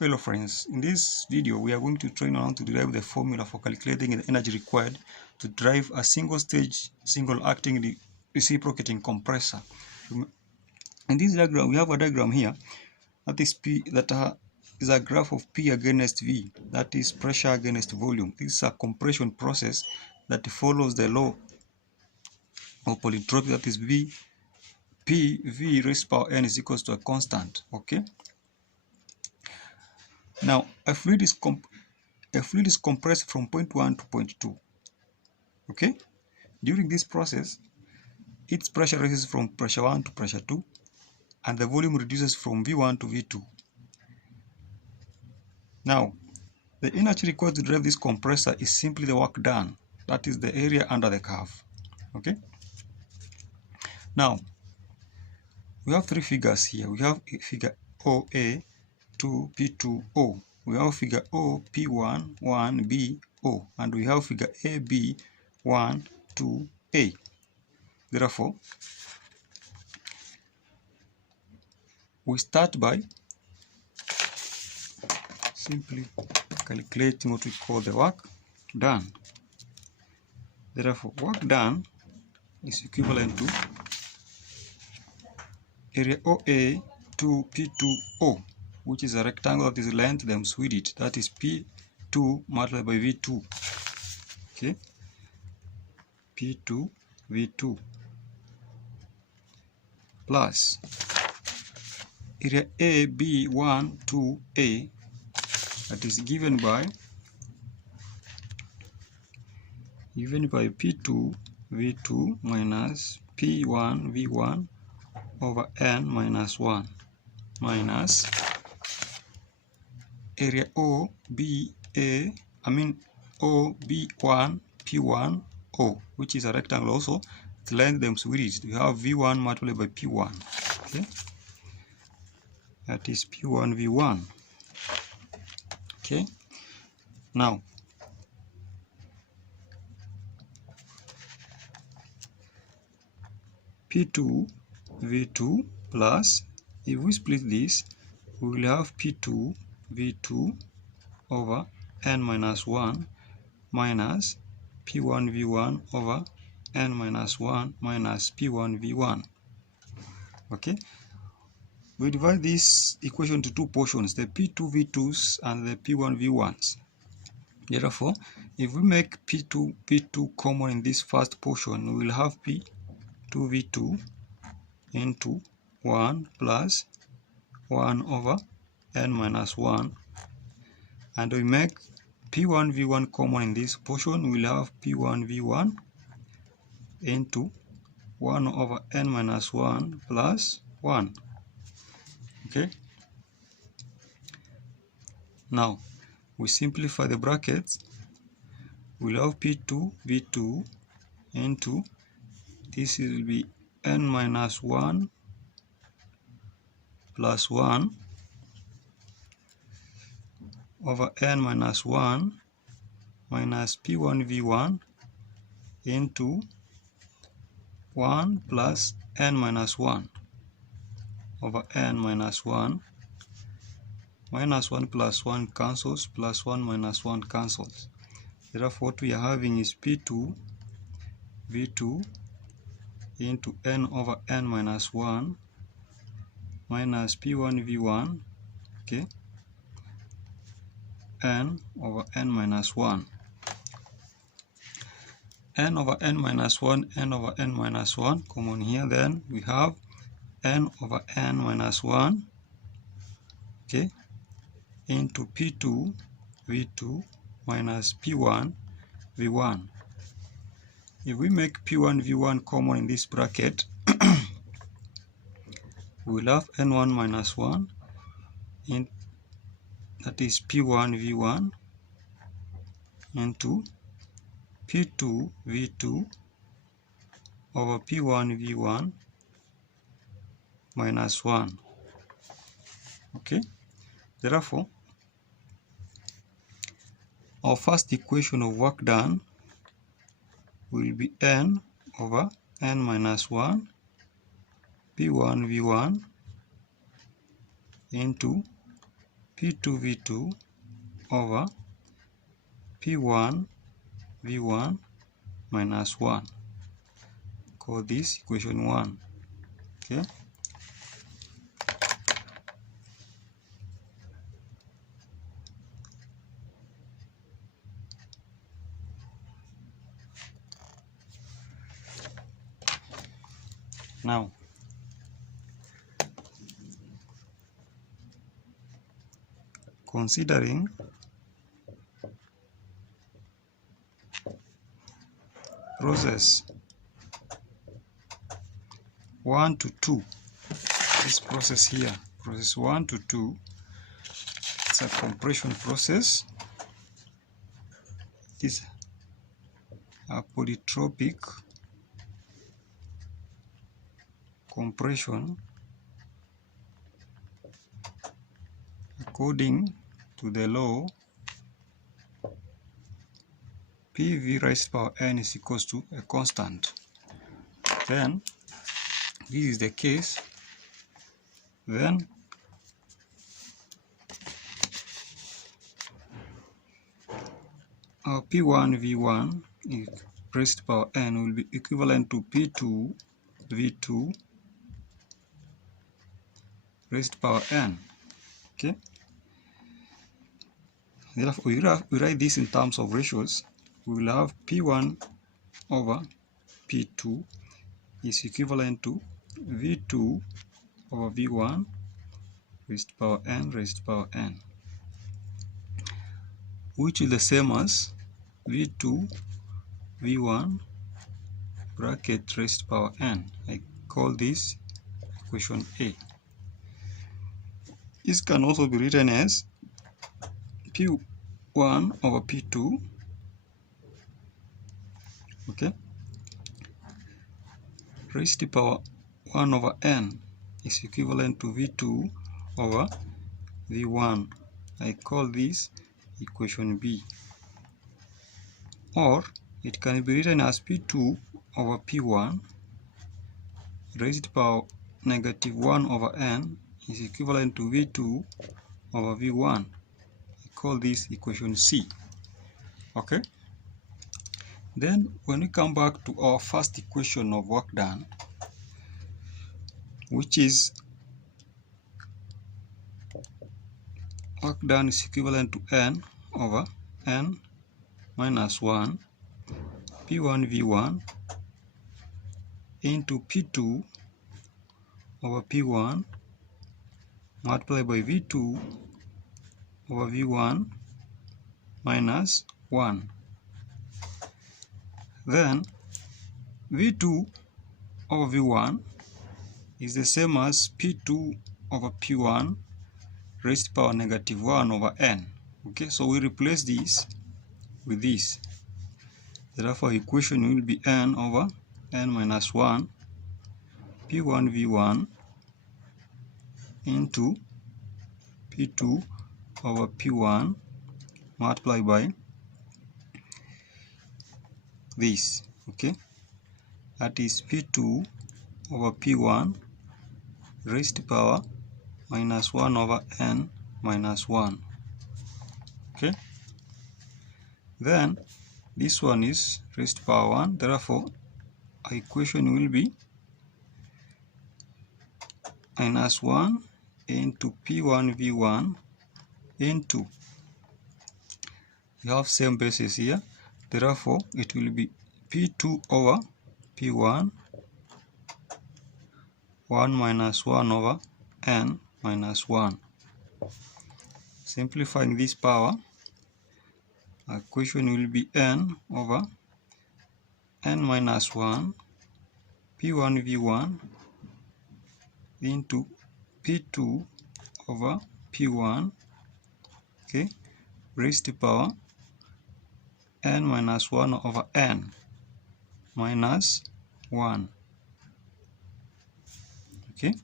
Hello friends, in this video we are going to train on how to derive the formula for calculating the energy required to drive a single stage, single acting reciprocating compressor. In this diagram we have a diagram here that is P is a graph of P against V, that is pressure against volume. This is a compression process that follows the law of polyentropy, that is V raised power n is equals to a constant. Okay. Now a fluid is compressed from point 1 to point 2. Okay. During this process, its pressure rises from pressure 1 to pressure 2, and the volume reduces from V1 to V2. Now, the energy required to drive this compressor is simply the work done. That is the area under the curve. Okay. Now, we have three figures here. We have figure OA to P2O. We have figure OP1, 1B, O. And we have figure AB, 1, 2, A. Therefore, we start by simply calculating what we call the work done. Therefore, work done is equivalent to area OA to P2O, which is a rectangle that is length times width it. That is P2 multiplied by V2. Okay, P2 V2 plus area AB1 2A, that is given by P2 V2 minus P1 V1 over n minus 1 minus area OB1 P1 O, which is a rectangle also, the length times width. We have V1 multiplied by P1. Okay, that is P1 V1. Okay, now P2 V2 plus, if we split this, we will have P2 V2 over n minus 1 minus P1 V1 over n minus 1 minus P1 V1. Okay, we divide this equation to two portions, the P2 V2s and the P1 V1s. Therefore, if we make P2 V2 common in this first portion, we will have P2 V2 into 1 plus 1 over n minus 1, and we make P1 V1 common in this portion, we will have P1 V1 into 1 over n minus 1 plus 1. Okay, now we simplify the brackets. We will have P2 V2 into, this will be n minus 1 plus 1 over n minus 1 minus P1 V1 into 1 plus n minus 1 over n minus 1 minus 1 plus 1 cancels, plus 1 minus 1 cancels. Therefore, what we are having is P2 V2 into n over n minus 1 minus P1 V1, okay, n over n minus 1. N over n minus 1, n over n minus 1, common here, then we have n over n minus 1, okay, into P2 V2 minus P1 V1. If we make P1 V1 common in this bracket, we will have n1 minus 1, that is P1 V1 into P2 V2 over P1 V1 minus 1. Okay, therefore, our first equation of work done will be n over n minus 1 P1 V1 into P2 V2 over P1 V1 minus 1. Call this equation 1. Okay. Now, considering process 1 to 2, this process here, process 1 to 2, it's a compression process. It's a polytropic compression according to the law PV raised to power n is equals to a constant. Then this is the case, then our P1 V1 is raised to power n will be equivalent to P2 V2 raised to power n. Okay. Therefore, we write this in terms of ratios. We will have P1 over P2 is equivalent to V2 over V1 raised to power n raised to power n, which is the same as V2 V1 bracket raised to power n. I call this equation A. This can also be written as P1 over P2, okay, raised to power 1 over n is equivalent to V2 over V1. I call this equation B. Or it can be written as P2 over P1 raised to power negative 1 over n is equivalent to V2 over V1. I call this equation C. Okay. Then when we come back to our first equation of work done, which is work done is equivalent to n over n minus 1 P1 V1 into P2 over P1 multiplied by V2 over V1 minus 1. Then V2 over V1 is the same as P2 over P1 raised to power negative 1 over n. Okay, so we replace this with this. Therefore, equation will be n over n minus 1 P1 V1 into P2 over P1 multiplied by this. Okay, that is P2 over P1 raised to power minus 1 over n minus 1. Okay, then this one is raised to power 1, therefore our equation will be minus 1 into P1 V1 into, you have same basis here, therefore it will be P2 over P1 1 minus 1 over n minus 1. Simplifying this power, our equation will be n over n minus 1 P1 V1 into P2 over P1, okay, raised to power n minus 1 over n minus 1. Okay,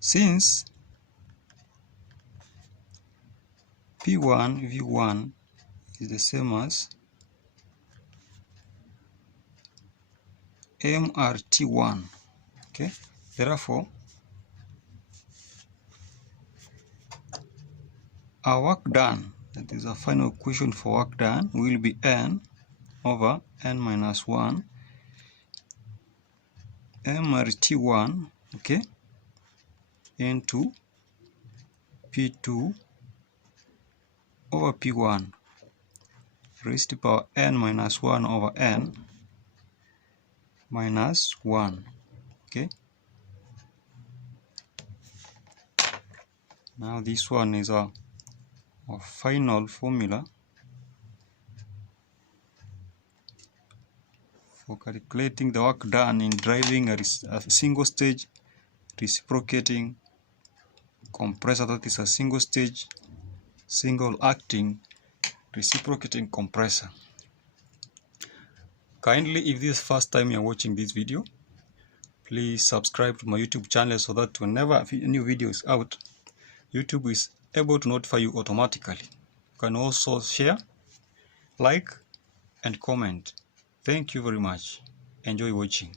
since P1 V1 is the same as MRT1, okay, therefore our work done, that is a final equation for work done, will be N over N minus 1 MRT1, okay, into P2 over P1 raised to power N minus 1 over N minus 1, okay. Now this one is our final formula for calculating the work done in driving a single stage reciprocating compressor, that is a single stage, single acting reciprocating compressor. Kindly, if this is the first time you are watching this video, please subscribe to my YouTube channel so that whenever a new video is out, YouTube is able to notify you automatically. You can also share, like, and comment. Thank you very much. Enjoy watching.